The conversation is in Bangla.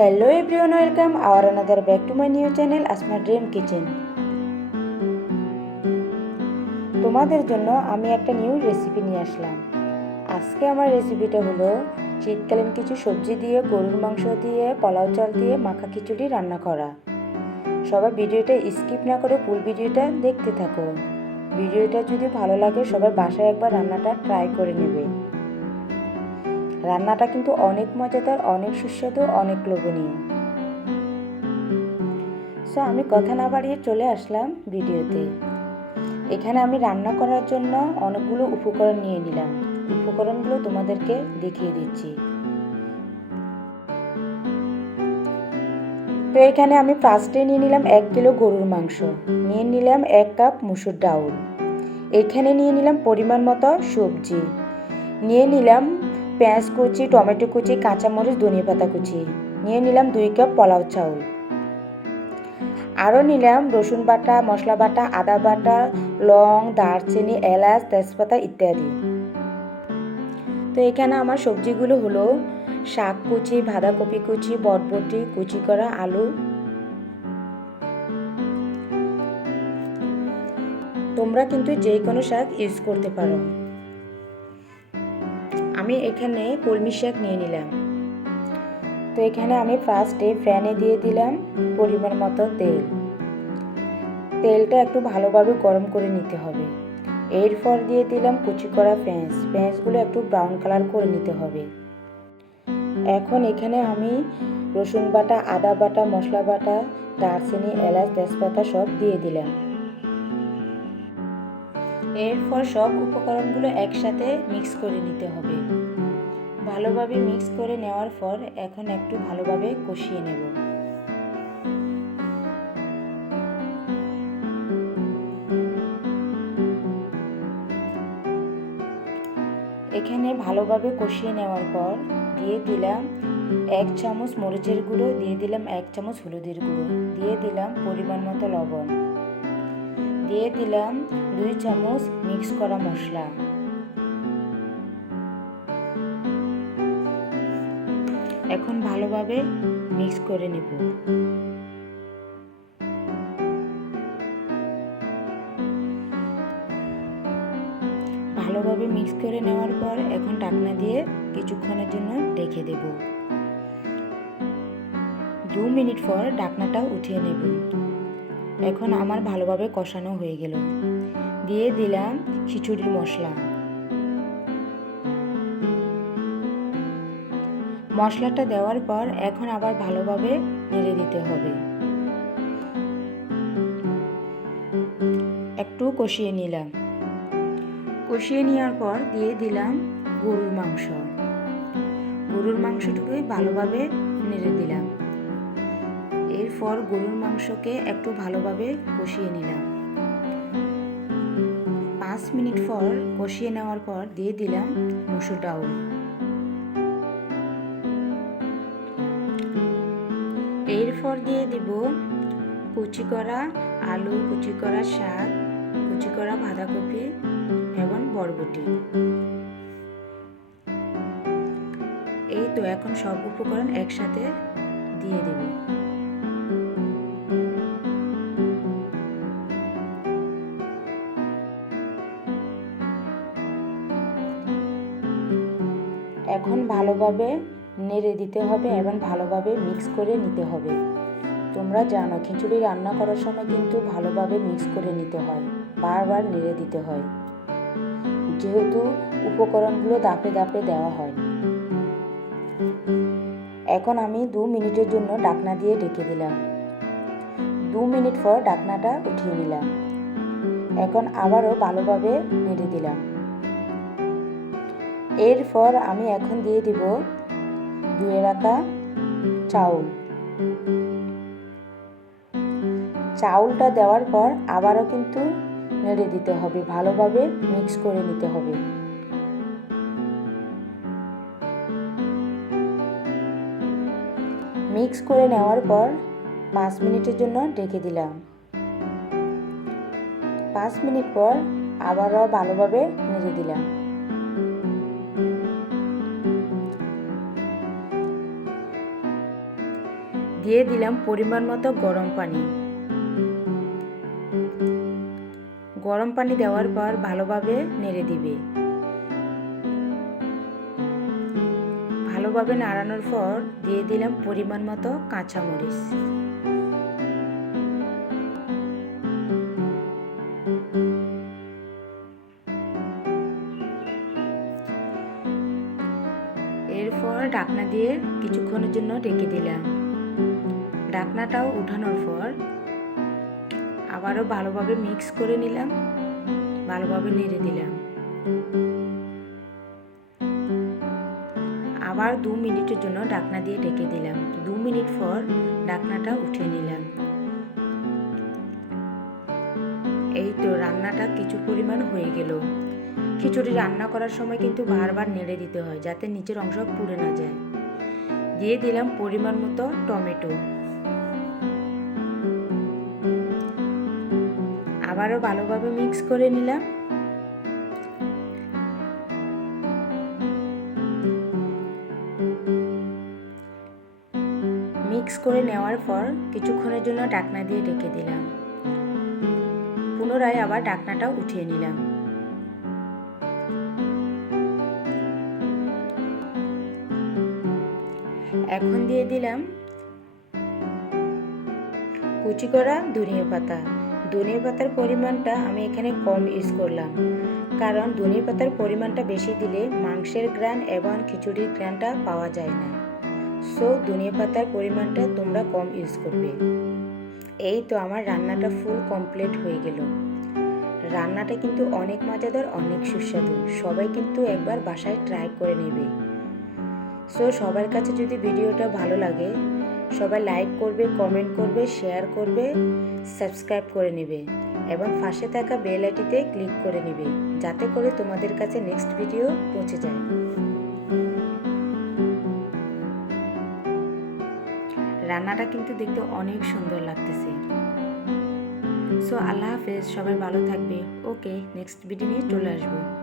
Hello everyone welcome our another back to my new channel Asma dream kitchen তোমাদের জন্য আমি একটা নিউ রেসিপি নিয়ে আসলাম। আজকে আমার রেসিপিটা হলো শীতকালীন কিছু সবজি দিয়ে, গরুর মাংস দিয়ে, পোলাও চাল দিয়ে, মাখা খিচুড়ি রান্না করা। সবাই ভিডিওটা স্কিপ না করে ফুল ভিডিওটা দেখতে থাকো। ভিডিওটা যদি ভালো লাগে, সবাই বাসায় একবার রান্নাটা ট্রাই করে নেবে। রান্নাটা কিন্তু অনেক মজাদার, অনেক সুস্বাদু, অনেক লোভনীয়। সো আমি কথা না বাড়িয়ে চলে আসলাম ভিডিওতে। এখানে আমি রান্না করার জন্য অনেকগুলো উপকরণ নিয়ে নিলাম। উপকরণগুলো তোমাদেরকে দেখিয়ে দিচ্ছি। তো এখানে আমি ফার্স্টে নিয়ে নিলাম এক কিলো গরুর মাংস। নিয়ে নিলাম এক কাপ মুসুর ডাউল। এখানে নিয়ে নিলাম পরিমাণ মতো সবজি। নিয়ে নিলাম পেঁয়াজ কুচি, টমেটো কুচি, কাঁচামরিচ, ধনিয়া পাতা কুচি। নিয়ে নিলাম দুই কাপ পোলাও চাউল। আরও নিলাম রসুন বাটা, মশলা বাটা, আদা বাটা, লং, দারচিনি, এলাচ, তেজপাতা ইত্যাদি। তো এখানে আমার সবজিগুলো হলো শাক কুচি, বাঁধাকপি কুচি, বটবটি, কুচি করা আলু। তোমরা কিন্তু যে কোনো শাক ইউজ করতে পারো। আমি এখানে কলমি শাক নিয়ে নিলাম। তো এখানে আমি ফার্স্টে ফ্যানে দিয়ে দিলাম পরিমাণ মতো তেল। তেলটা একটু ভালোভাবে গরম করে নিতে হবে। এরপর দিয়ে দিলাম কুচি করা পেঁয়াজ পেঁয়াজগুলো একটু ব্রাউন কালার করে নিতে হবে। এখন এখানে আমি রসুন বাটা, আদা বাটা, মশলা বাটা, দারচিনি, এলাচ, তেজপাতা সব দিয়ে দিলাম। এরপর সব উপকরণগুলো একসাথে মিক্স করে নিতে হবে। ভালোভাবে মিক্স করে নেওয়ার পর এখন একটু ভালোভাবে কষিয়ে নেব। এখানে ভালোভাবে কষিয়ে নেওয়ার পর দিয়ে দিলাম এক চামচ মরিচের গুঁড়ো, দিয়ে দিলাম এক চামচ হলুদের গুঁড়ো, দিয়ে দিলাম পরিমাণ মতো লবণ। দিয়ে দিলাম দুই চামচ মিক্স করা মশলা। এখন ভালোভাবে মিক্স করে নেব। ভালোভাবে মিক্স করে নেওয়ার পর এখন ঢাকনা দিয়ে কিছুক্ষণের জন্য রেখে দেব। দু মিনিট পর ঢাকনাটা উঠিয়ে নেব। এখন আমার ভালোভাবে কষানো হয়ে গেল। দিয়ে দিলাম খিচুড়ির মশলা। মশলাটা দেওয়ার পর এখন আবার ভালোভাবে নেড়ে দিতে হবে। একটু কষিয়ে নিলাম। কষিয়ে নেওয়ার পর দিয়ে দিলাম গরুর মাংস। গরুর মাংসটুকুই ভালোভাবে নেড়ে দিলাম। এরপর গরুর মাংসকে একটু ভালোভাবে কষিয়ে নিলাম। পাঁচ মিনিট পর কষিয়ে নেওয়ার পর দিয়ে দিলাম মুসুর ডাউল। এরপর দিয়ে দিব কুচি করা আলু, কুচি করা শাক, কুচি করা বাঁধাকপি এবং বরবটি। এই তো, এখন সব উপকরণ একসাথে দিয়ে দেব। এখন ভালোভাবে নেড়ে দিতে হবে, এবং ভালোভাবে মিক্স করে নিতে হবে। তোমরা জানো, খিচুড়ি রান্না করার সময় কিন্তু ভালোভাবে মিক্স করে নিতে হয়, বারবার নেড়ে দিতে হয়। যেহেতু উপকরণগুলো দাপে দাপে দেওয়া হয়। এখন আমি দু মিনিটের জন্য ডাকনা দিয়ে ডেকে দিলাম। দু মিনিট পর ডাকনাটা উঠিয়ে নিলাম। এখন আবারও ভালোভাবে নেড়ে দিলাম। এরপর আমি এখন দিয়ে দিব ধুয়ে রাখা চাউল। চাউলটা দেওয়ার পর আবারও কিন্তু নেড়ে দিতে হবে, ভালোভাবে মিক্স করে নিতে হবে। মিক্স করে নেওয়ার পর পাঁচ মিনিটের জন্য ডেকে দিলাম। পাঁচ মিনিট পর আবারও ভালোভাবে নেড়ে দিলাম। দিয়ে দিলাম পরিমাণ মতো গরম পানি। গরম পানি দেওয়ার পর ভালোভাবে নেড়ে দিবে। ভালোভাবে নাড়ানোর পর দিয়ে দিলাম পরিমাণ মতো কাঁচামরিচ। এরপর ঢাকনা দিয়ে কিছুক্ষণের জন্য রেখে দিলাম। ডাকনাটাও উঠানোর পর আবারও ভালোভাবে মিক্স করে নিলাম, ভালোভাবে নেড়ে দিলাম। আবার দু মিনিটের জন্য ডাকনা দিয়ে ঢেকে দিলাম। দু মিনিট পর ডাকনাটা উঠে নিলাম। এই তো রান্নাটা কিছু পরিমাণ হয়ে গেল। খিচুড়ি রান্না করার সময় কিন্তু বারবার নেড়ে দিতে হয়, যাতে নিচের অংশ পুড়ে না যায়। দিয়ে দিলাম পরিমাণ মতো টমেটো। আবারও ভালোভাবে মিক্স করে নিলাম। মিক্স করে নেওয়ার পর কিছুক্ষণের জন্য ডাকনা দিয়ে ঢেকে দিলাম। পুনরায় আবার ডাকনাটা উঠিয়ে নিলাম। এখন দিয়ে দিলাম কুচি করা ধনিয়া পাতা। ধনিয়া পাতার পরিমাণটা আমি এখানে কম ইউজ করলাম। কারণ ধনিয়া পাতার পরিমাণটা বেশি দিলে মাংসের গ্রান এবং খিচুড়ির গ্রানটা পাওয়া যায় না। সো ধনিয়া পাতার পরিমাণটা তোমরা কম ইউজ করবে। এই তো আমার রান্নাটা ফুল কমপ্লিট হয়ে গেল। রান্নাটা কিন্তু অনেক মজাদার, অনেক সুস্বাদু। সবাই কিন্তু একবার বাসায় ট্রাই করে নেবে। সো সবার কাছে যদি ভিডিওটা ভালো লাগে সবাই লাইক করবে কমেন্ট করবে শেয়ার করবে সাবস্ক্রাইব করে নেবে এবং পাশে থাকা বেল আইটিতে ক্লিক করে নেবে যাতে করে তোমাদের কাছে নেক্সট ভিডিও পৌঁছে যায়। রান্নাটা কিন্তু দেখতে অনেক সুন্দর লাগতেছে। সো আল্লাহ হাফেজ, সবাই ভালো থাকবে। ওকে নেক্সট ভিডিও নিয়ে চলে আসব।